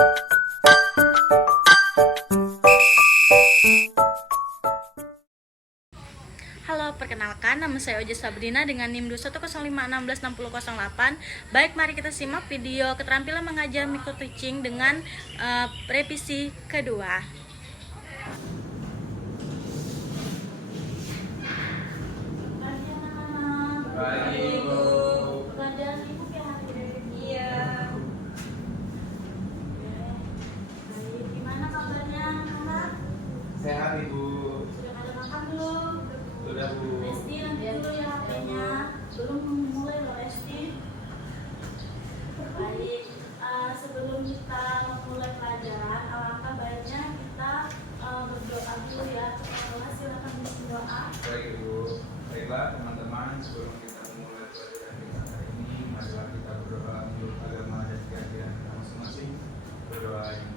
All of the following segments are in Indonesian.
Halo, perkenalkan nama saya Oja Sabrina dengan NIM 21056166008. Baik, mari kita simak video keterampilan mengajar micro teaching dengan revisi kedua. Baik, Bu. Pelajaran Ibu kayak hari ini. Iya. Baik, gimana kabarnya anak? Sehat, Ibu. Sudah pada makan belum? Sudah, Bu. Resti nanti dulu ya HP-nya. Belum mulai loh Resti. Baik, sebelum kita mulai pelajaran, alangkah baiknya kita berdoa dulu ya. Teman-teman silakan berdoa. Baik, Ibu. Baiklah, teman-teman, sebelum kita memulai pelajaran kita hari ini, marilah kita berdoa menurut agama dan keyakinan kita masing-masing. Berdoa yang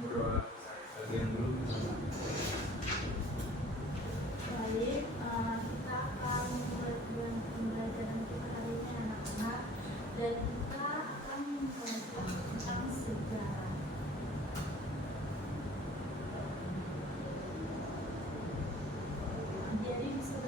berdoa bagian dulu. Baik, kita akan mulai pembelajaran kita hari ini anak-anak, dan kita akan mempelajari tentang sejarah. Jadi bisa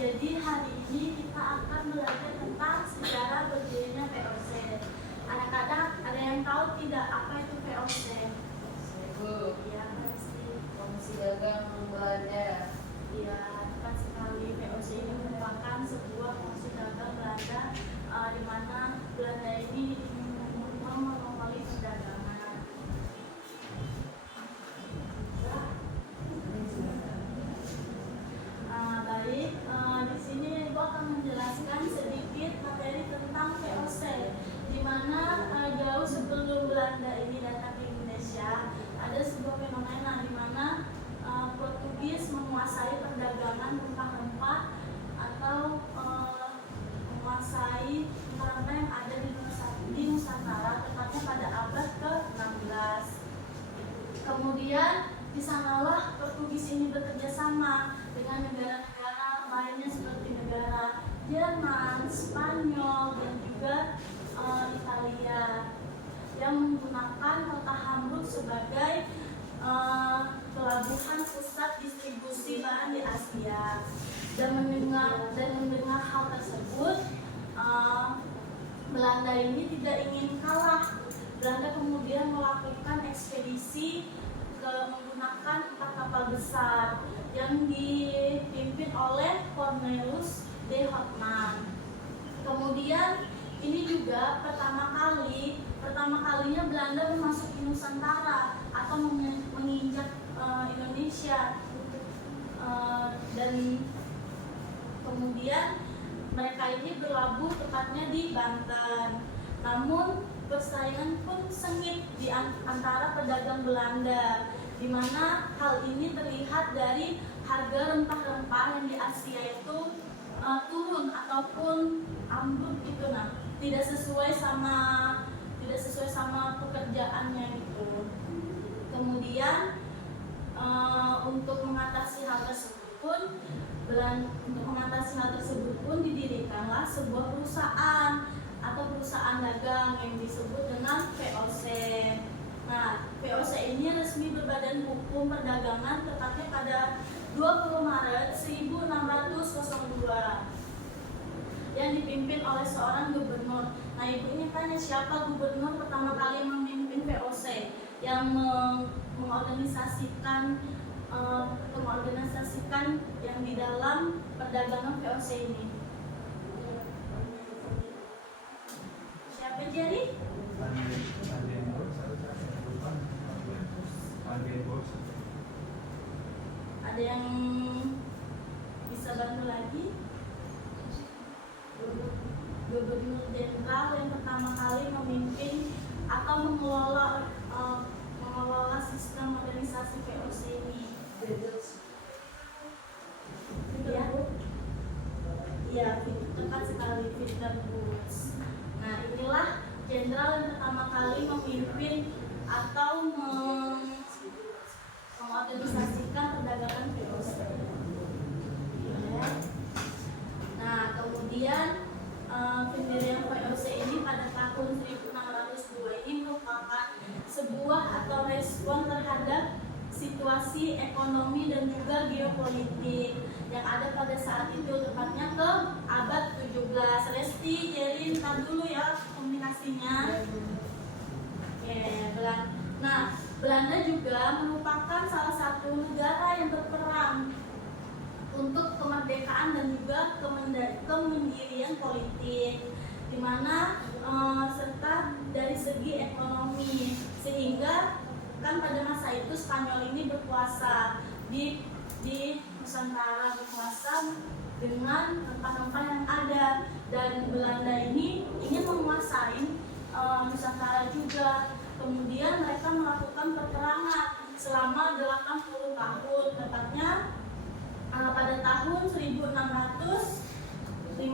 jadi hari ini kita akan belajar tentang sejarah berdirinya VOC. Anak-anak ada yang tahu tidak apa itu VOC? Bu, Iya, pasti. Komisi Dagang Belanda. Iya, tepat sekali. VOC ini merupakan sebuah fungsi dagang Belanda, di mana Belanda ini memonopoli perdagangan. Baik, di sini Ibu akan menjelaskan sedikit materi tentang VOC, di mana jauh sebelum Belanda ini datang ke Indonesia, ada sebuah fenomena di mana Portugis menguasai perdagangan rempah-rempah atau menguasai rempah-rempah yang ada di Nusantara, tepatnya pada abad ke-16. Kemudian di sanalah Portugis ini bekerja sama dengan negara-negara lainnya seperti negara Jerman, Spanyol, dan juga Italia, yang menggunakan kota Hamburg sebagai pelabuhan pusat distribusi barang di Asia. Dan mendengar hal tersebut, Belanda ini tidak ingin kalah. Belanda kemudian melakukan ekspedisi menggunakan 4 kapal besar yang dipimpin oleh Cornelis de Houtman. Kemudian ini juga pertama kalinya Belanda memasuki Nusantara atau menginjak Indonesia, dan kemudian mereka ini berlabuh tepatnya di Banten. Namun persaingan pun sengit di antara pedagang Belanda, di mana hal ini terlihat dari harga rempah-rempah yang di Asia itu turun ataupun ambruk gitu, tidak sesuai sama pekerjaannya gitu. Kemudian untuk mengatasi hal tersebut pun didirikanlah sebuah perusahaan atau perusahaan dagang yang disebut dengan VOC. Nah, VOC ini resmi berbadan hukum perdagangan tepatnya pada 20 Maret 1602 yang dipimpin oleh seorang gubernur. Nah, Ibu ini tanya siapa gubernur pertama kali memimpin VOC yang mengorganisasikan yang di dalam perdagangan VOC ini. Siapa jadi? Ada yang bisa bantu lagi? Gubernur jenderal yang pertama kali memimpin mengelola sistem organisasi VOC ini. Ya, ya, tepat sekali, Peter Woods. Nah, inilah jenderal yang pertama kali memimpin atau mengorganisasikan perdagangan VOC. Ya. Nah, kemudian pendirian VOC ini pada tahun 1602 ini merupakan sebuah atau respon terhadap situasi ekonomi dan juga geopolitik yang ada pada saat itu, tepatnya ke abad 17. Resti, jadi ntar dulu ya komunikasinya. Nah, Belanda juga merupakan salah satu negara yang berperan untuk kemerdekaan dan juga kemandirian politik, di mana serta dari segi ekonomi, sehingga kan pada masa itu Spanyol ini berkuasa di Nusantara, berkuasa dengan rempah-rempah yang ada, dan Belanda ini ingin menguasai Nusantara juga. Kemudian mereka melakukan peperangan selama 80 tahun, tepatnya pada tahun 1658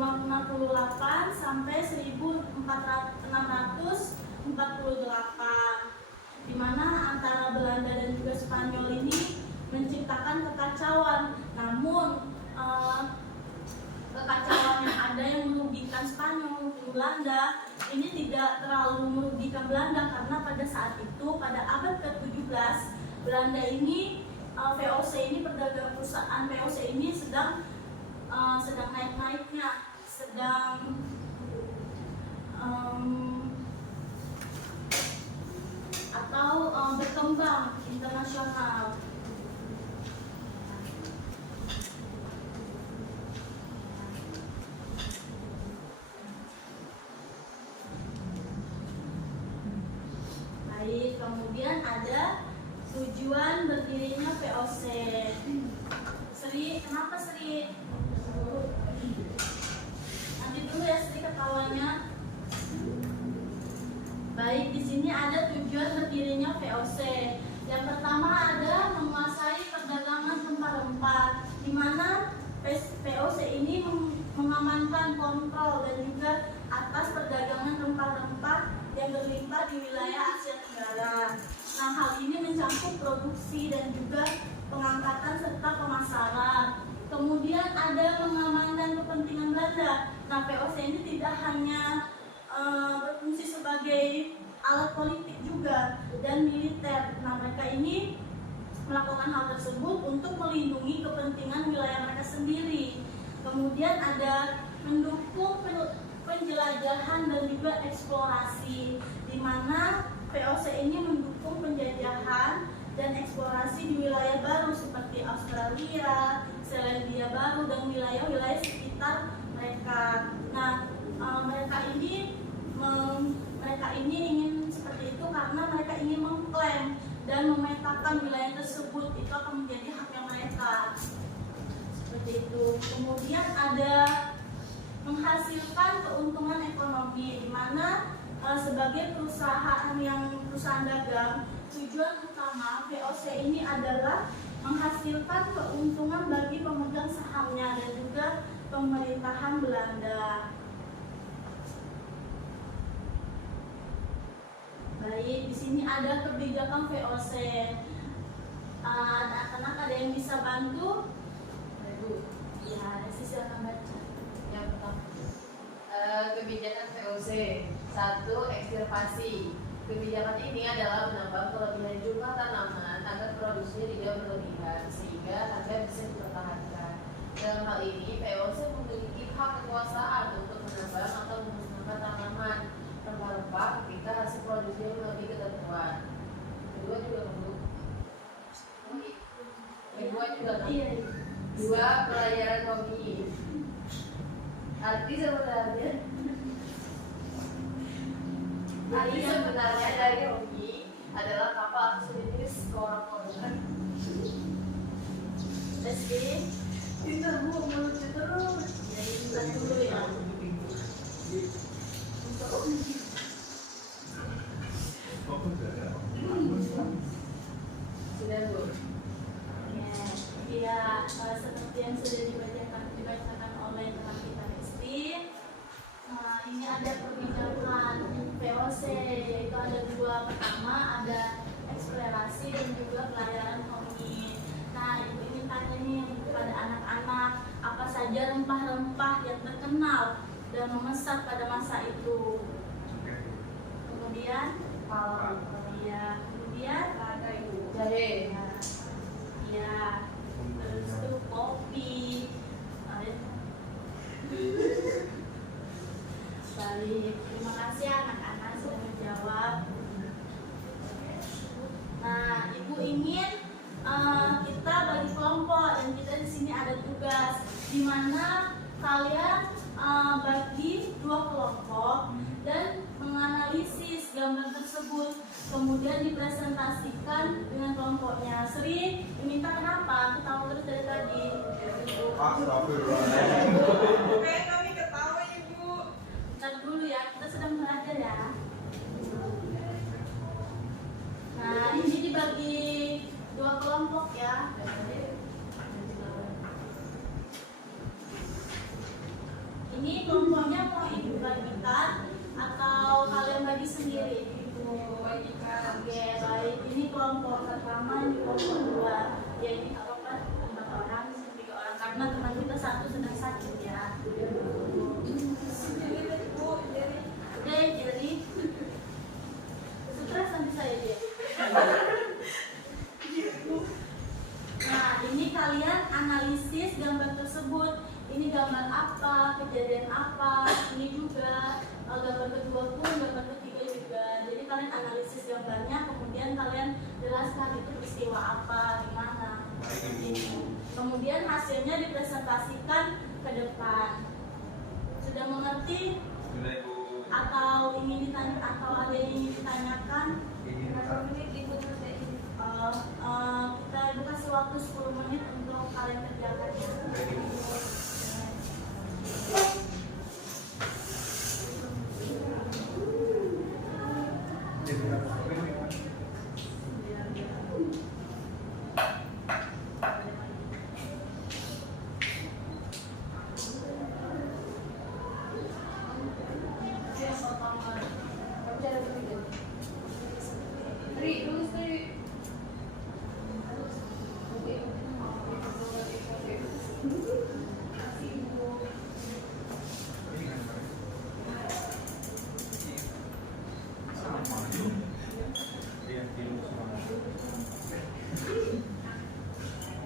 sampai 1648, di mana antara Belanda dan juga Spanyol ini menciptakan kekacauan. Namun kekacauan yang ada yang merugikan Spanyol maupun Belanda ini tidak terlalu merugikan Belanda, karena pada saat itu pada abad ke-17 Belanda ini VOC ini perusahaan VOC ini sedang naik-naiknya, sedang atau berkembang internasional. Baik, kemudian ada tujuan berdirinya VOC. Sri, kenapa Sri? Nanti dulu ya Sri ketawanya. Baik, di sini ada tujuan berdirinya VOC. Yang pertama ada menguasai perdagangan rempah-rempah, di mana VOC ini mengamankan kontrol dan juga atas perdagangan rempah-rempah yang berlimpah di wilayah Asia Tenggara. Nah, hal ini mencakup produksi dan juga pengangkatan serta pemasaran. Kemudian ada mengamankan kepentingan Belanda. Nah, VOC ini tidak hanya berfungsi sebagai alat politik juga dan militer. Nah, mereka ini melakukan hal tersebut untuk melindungi kepentingan wilayah mereka sendiri. Kemudian ada mendukung penjelajahan dan juga eksplorasi, di mana VOC ini mendukung penjajahan dan eksplorasi di wilayah baru seperti Australia, Selandia Baru, dan wilayah-wilayah sekitar mereka. Nah, mereka ini ingin seperti itu karena mereka ingin mengklaim dan memetakan wilayah tersebut, itu akan menjadi haknya mereka. Seperti itu. Kemudian ada menghasilkan keuntungan ekonomi, di mana sebagai perusahaan dagang, tujuan utama VOC ini adalah menghasilkan keuntungan bagi pemegang sahamnya dan juga pemerintahan Belanda. Baik, di sini ada kebijakan VOC. Anak-anak ada yang bisa bantu? Ibu. Ya, silakan baca. Yang pertama, kebijakan VOC. 1. Ekstirpasi. Kebijakan ini adalah menambah kelebihan jumlah tanaman agar produksinya tidak berlebihan sehingga harga bisa dipertahankan. Dalam hal ini, VOC memiliki hak kekuasaan untuk menambang atau memusnahkan tanaman rempah-rempah ketika hasil produksinya melebihi ketentuan. Kedua juga untuk Iya. 2. Pelayaran hobi. Arti sebenarnya dari hobi adalah kapal atau sejenis korak-korak. Meski Itu Bu melucu terus. ya dulu ya. ini ada kebijakan VOC, yaitu ada dua. Pertama ada eksplorasi dan juga pelayaran homing. Nah, ibu ini tanya nih kepada anak-anak, apa saja rempah-rempah yang terkenal dan memesak pada masa itu. Kemudian ya, kemudian jahe, ya, terus itu kopi. Baik, terima kasih anak-anak sudah menjawab. Nah, ibu ingin kita bagi kelompok dan kita di sini ada tugas di mana kalian bagi dua kelompok dan menganalisis gambar tersebut, kemudian dipresentasikan dengan kelompoknya. Sri diminta kenapa? Ketawa terus dari tadi. Kayak kami ketawa ibu. Bentar dulu ya, kita sedang belajar ya. Nah, ini dibagi dua kelompok ya. Ini kelompoknya mau ibu bagikan atau kalian bagi sendiri? Ibu bagikan. Oke, baik. Ini kelompok pertama, ini kelompok dua. Ya, ini kalau kan 4 orang, 3 orang karena teman kita satu sedang sakit ya. Udah ya, jadi stres nanti saya dia. Nah, ini kalian analisis gambar tersebut. Ini gambar apa, kejadian apa, ini juga gambar kedua pun, gambar ketiga juga. Jadi kalian analisis gambarnya, kemudian kalian jelaskan itu peristiwa apa, gimana. Kemudian hasilnya dipresentasikan ke depan. Sudah mengerti? Sudah Ibu. Atau ingin ditanya, atau ada yang ingin ditanyakan? Kita kasih waktu 10 menit untuk kalian kerjakan ya.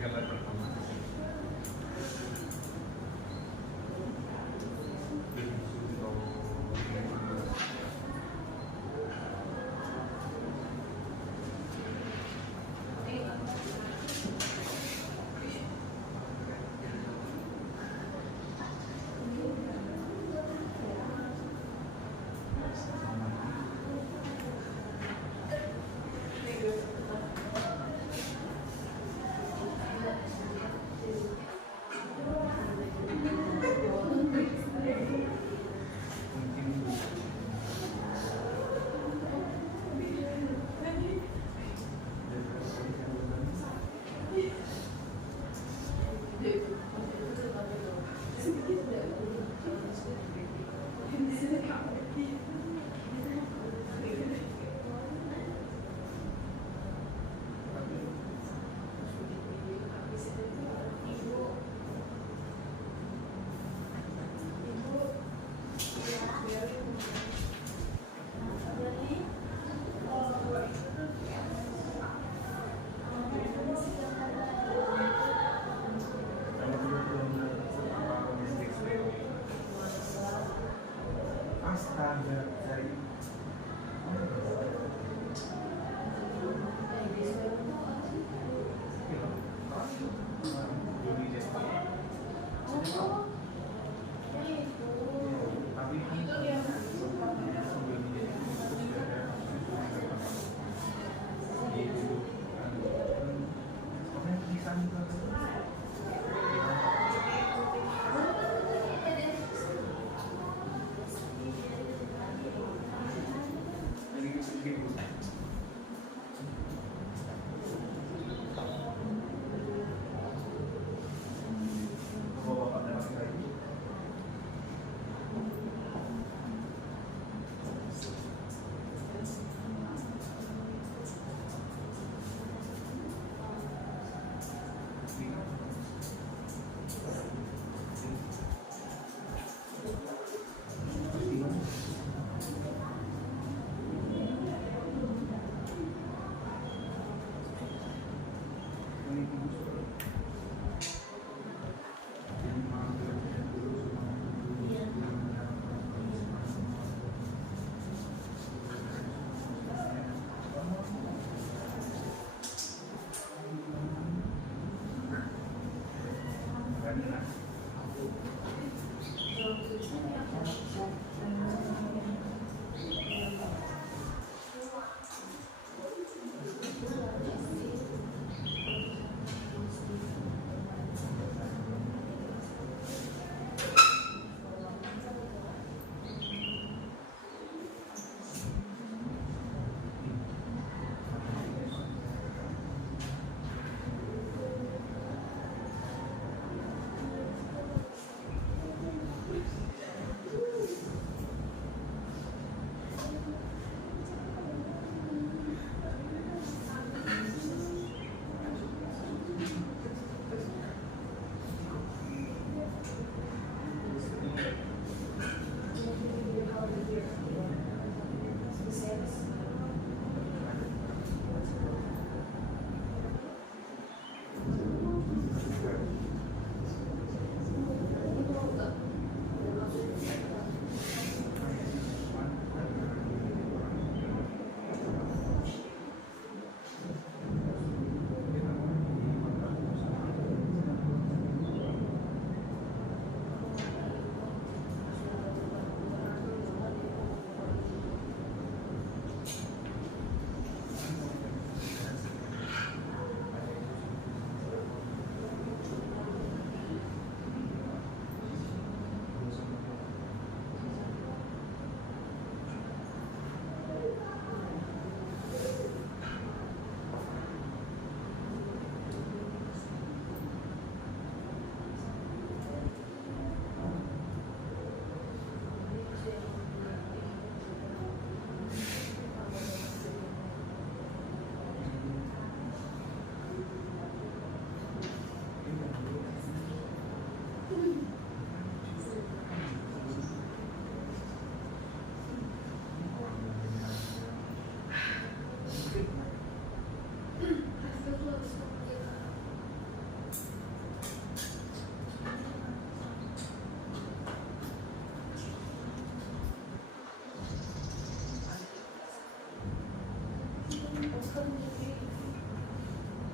Gambar pertama.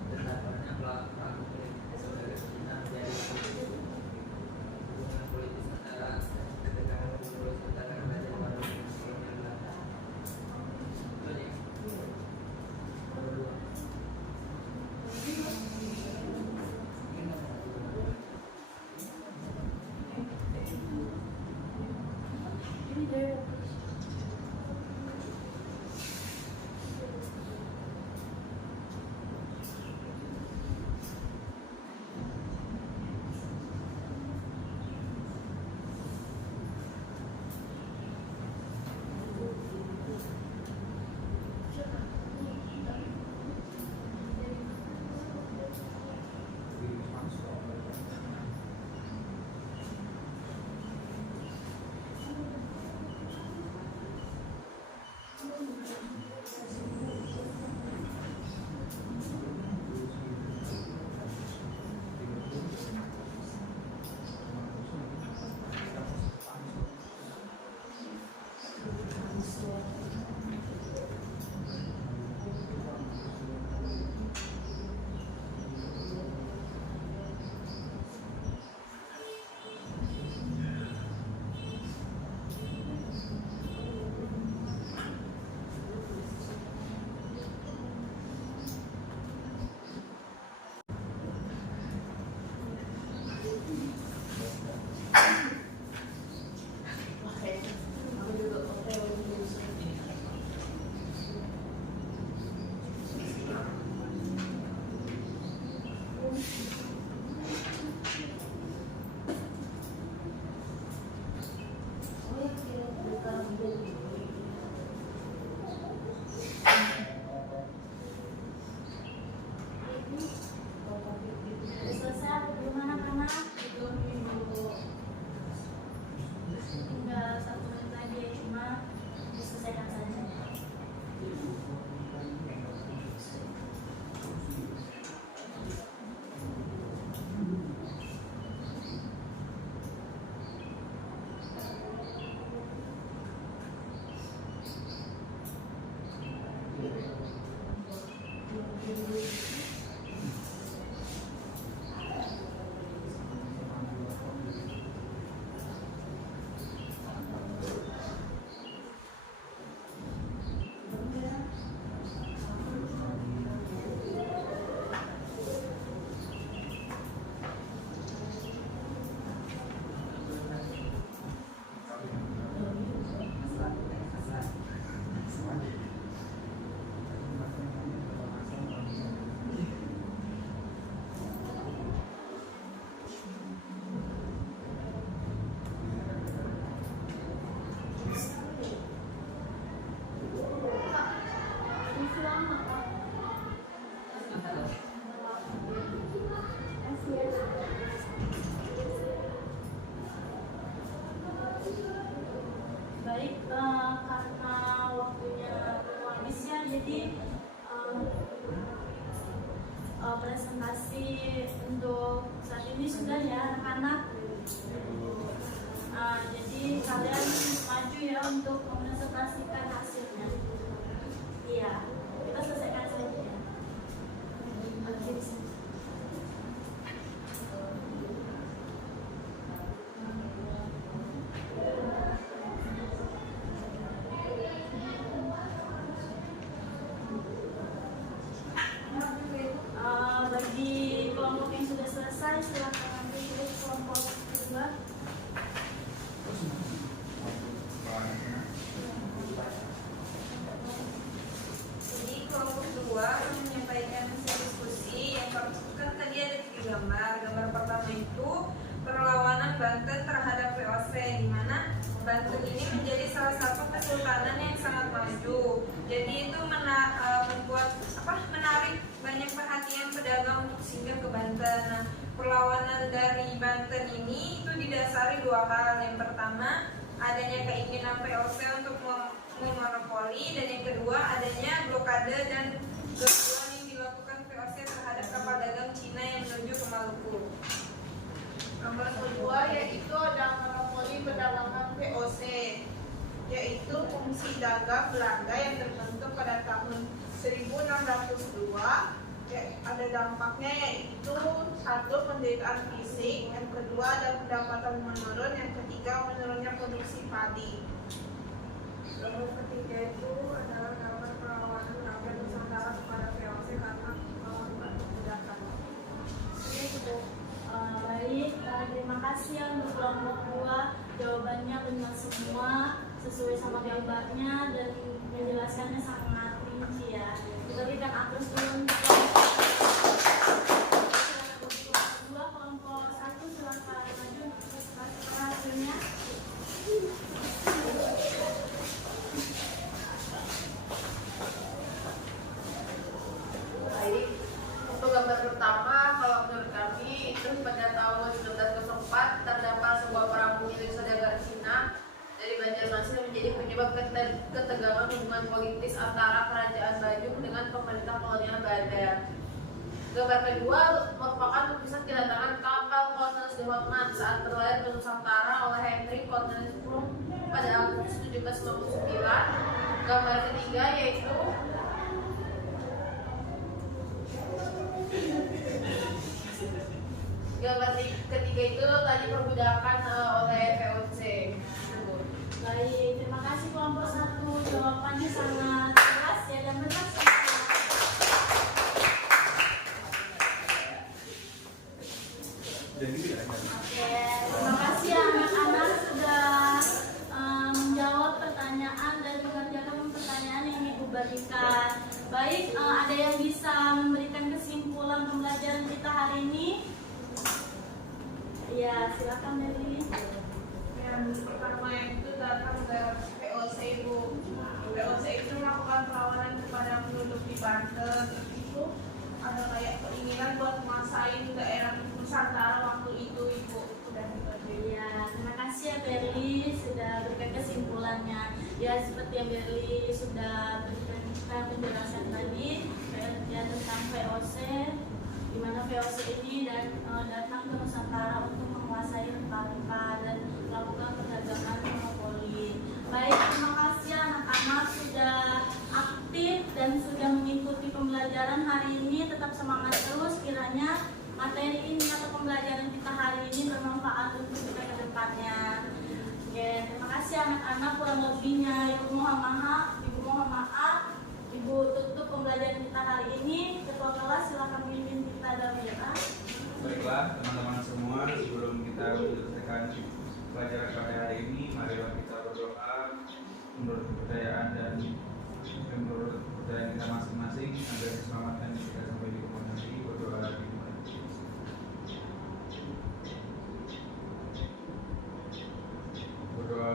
Penetapannya pelaku politik sebagai pembina menjadi hubungan politis antara ketegangan politis antara kerajaan baru dan kolonial Belanda. Itu aja. Kedua. Baik, karena waktunya habis ya, jadi presentasi untuk saat ini sudah ya anak-anak. Jadi kalian maju ya untuk mempresentasikan hasilnya. Iya, kita selesaikan saja ya. Oke, di sini. Bagi kelompok yang sudah selesai, silakan nanti pilih kelompok kedua. Jadi kelompok kedua akan menyampaikan hasil diskusi yang kan tadi ada 3 gambar. Gambar pertama itu perlawanan Banten terhadap VOC, di mana Banten ini menjadi salah satu kesultanan yang sangat maju. Jadi itu menarik banyak perhatian pedagang untuk singgah ke Banten. Nah, perlawanan dari Banten ini itu didasari 2 hal. Yang pertama, adanya keinginan VOC untuk memonopoli, dan yang kedua adanya blokade dan gangguan yang dilakukan VOC terhadap kapal dagang Cina yang menuju ke Maluku. Nomor kedua yaitu ada monopoli perdagangan VOC, yaitu fungsi dagang Belanda yang terbentuk pada tahun 1602 ya, ada dampaknya, yaitu satu, penderitaan fisik, yang kedua ada pendapatan menurun, yang ketiga menurunnya produksi padi. Lalu ketiga itu adalah dapat perlawanan rakyat Nusantara kepada VOC karena memudahkan. Ini cukup. Baik, terima kasih ya untuk kelompok 2. Jawabannya benar semua, sesuai sama gambarnya dan menjelaskannya sangat rinci ya. Kita berikan aplaus dulu untuk kelompok 2. Kelompok 1 silakan maju untuk hasilnya. Baik, untuk gambar pertama, kalau menurut kami itu pada tahun 1904 terdapat sebuah perang milik saudagar Cina dari Banjarmasin yang menjadi penyebab ketegangan hubungan politis antara kerajaan Bandung dengan pemerintah kolonial Belanda. Gambar kedua merupakan lukisan kedatangan kapal Cornelis de Houtman saat berlayar ke Nusantara oleh Henry Cornelis Plum pada Agustus 1799. Gambar ketiga yaitu gambar ketiga itu tadi perbudakan oleh VOC. Baik, terima kasih kelompok 1. Jawabannya sangat jelas ya dan benar semua. Oke, terima kasih ya anak-anak sudah menjawab pertanyaan dan mengerjakan pertanyaan yang Ibu berikan. Baik, ada yang bisa memberikan kesimpulan pembelajaran kita hari ini? Ya, silakan Dewi. Yang pertama itu datang dari VOC Ibu. VOC itu melakukan perlawanan kepada penduduk di Banten. Itu ada kayak keinginan buat menguasain daerah Nusantara waktu itu Ibu. Dan Iya, terima kasih ya Berli sudah berikan kesimpulannya. Ya, seperti yang Berli sudah berikan kita penjelasan tadi ya, tentang VOC, di mana VOC ini datang ke Nusantara untuk menguasai rempah-rempah dan melakukan perdagangan monopoli. Baik, terima kasih anak-anak sudah aktif dan sudah mengikuti pembelajaran hari ini. Tetap semangat terus, kiranya materi ini atau pembelajaran kita hari ini bermanfaat untuk kita ke depannya. Oke, terima kasih anak-anak, kurang lebihnya Ibu mohon maaf. Ibu tutup pembelajaran kita hari ini. Ketua kelas silakan pimpin kita dalam doa. Baiklah teman-teman semua, sebelum kita menyelesaikan pelajaran pada hari ini, marilah kita berdoa menurut kepercayaan dan menurut kepercayaan kita masing-masing agar diselamatkan kita sampai di rumah nanti. Berdoa lagi. Berdoa